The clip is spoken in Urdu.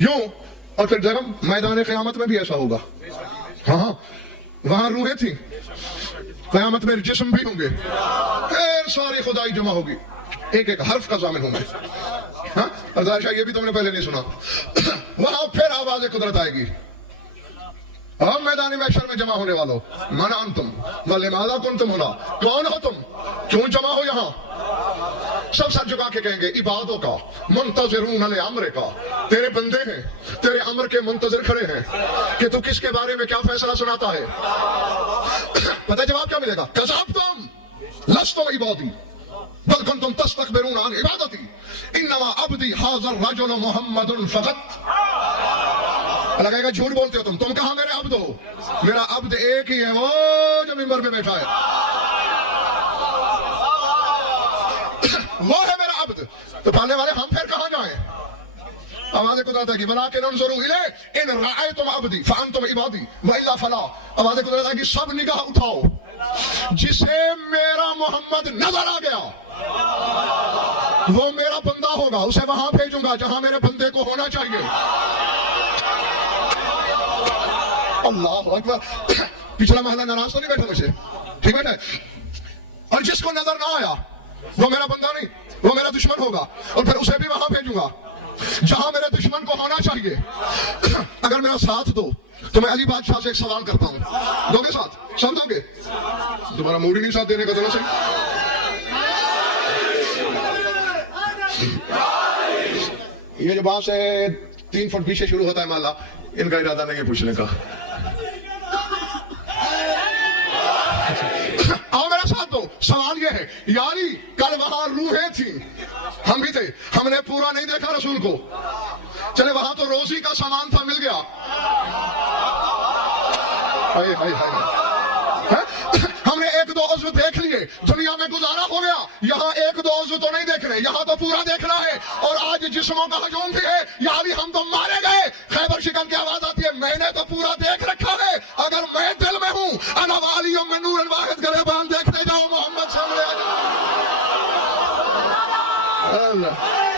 یوں. اور پھر جب میدان قیامت میں بھی ایسا ہوگا. ہاں وہاں روحیں تھیں, قیامت میں جسم بھی ہوں گے, ساری خدائی جمع ہوگی, ایک ایک حرف کا ضامن ہوں گے. ہاں ارزار شاہ یہ بھی تم نے پہلے نہیں سنا. وہاں پھر آواز قدرت آئے گی. اب میدان محشر میں جمع ہونے والو, من انتم ولماذا کنتم ہنا, کون ہو تم, کیوں جمع ہو یہاں؟ سب سر جھکا کے کہیں گے عبادوں کا, منتظرون لامر کا, تیرے بندے ہیں, تیرے امر کے منتظر کھڑے ہیں کہ تو کس کے بارے میں کیا فیصلہ سناتا ہے. پتہ جواب کیا ملے گا؟ کذبتم لستم عبادی بل کنتم تستکبرون عن عبادتی انما عبدی ھذا الرجل محمد فقط. اللہ کہے گا جھوٹ بولتے ہو تم کہاں میرے عبد ہو؟ میرا عبد ایک ہی ہے, وہ جو منبر پہ بیٹھا ہے, وہ ہے میرا عبد. تو پالنے والے ہم پھر کہاں جائیں؟ آواز قدرت ہے کہ وَلَٰكِنْ انظُرُوا إِلَيْهِ إِنْ رَأَيْتُمْ عَبْدِي فَأَنْتُمْ عِبَادِي وَإِلَّا فَلَا. آواز قدرت ہے کہ سب نگاہ اٹھاؤ, جسے میرا محمد نظر آ گیا وہ میرا بندہ ہوگا, اسے وہاں بھیجوں گا جہاں میرے بندے کو ہونا چاہیے. اللہ اکبر. پچھلا محلہ ناراض تو نہیں بیٹھا مجھ سے, ٹھیک ہے. اور جس کو نظر نہ آیا وہ میرا بندہ نہیں, وہ میرا دشمن ہوگا, اور پھر اسے بھی وہاں بھیجوں گا جہاں میرے دشمن کو ہونا چاہیے. اگر میرا ساتھ دو تو میں علی بادشاہ سے ایک سوال کرتا ہوں, دو گے ساتھ؟ سب دو گے؟ تمہارا موڈ ہی نہیں ساتھ دینے کا, تو نہ صحیح. یہ جو وہاں سے 3 فٹ پیچھے شروع ہوتا ہے محلہ, ان کا ارادہ نہیں ہے پوچھنے کا. آؤ میرا ساتھ دو. سوال یہ ہے یاری کل وہاں روحیں تھیں, ہم بھی تھے, ہم نے پورا نہیں دیکھا رسول کو. چلے وہاں تو روزی کا سامان تھا, مل گیا. ہم نے 1-2 عضو دیکھ لیے, دنیا میں گزارا ہو گیا. یہاں 1-2 عضو تو نہیں دیکھنے, یہاں تو پورا دیکھنا ہے. اور آج جسموں کا ہجوم بھی ہے, یاری ہم تو مارے گئے. خیبر شکن کی آواز آتی ہے, میں نے تو پورا دیکھ رکھا ہے. اگر میں دل میں ہوں انا والی من نور الواحد گریبان دیکھتے جاؤ, محمد صلی اللہ علیہ وسلم.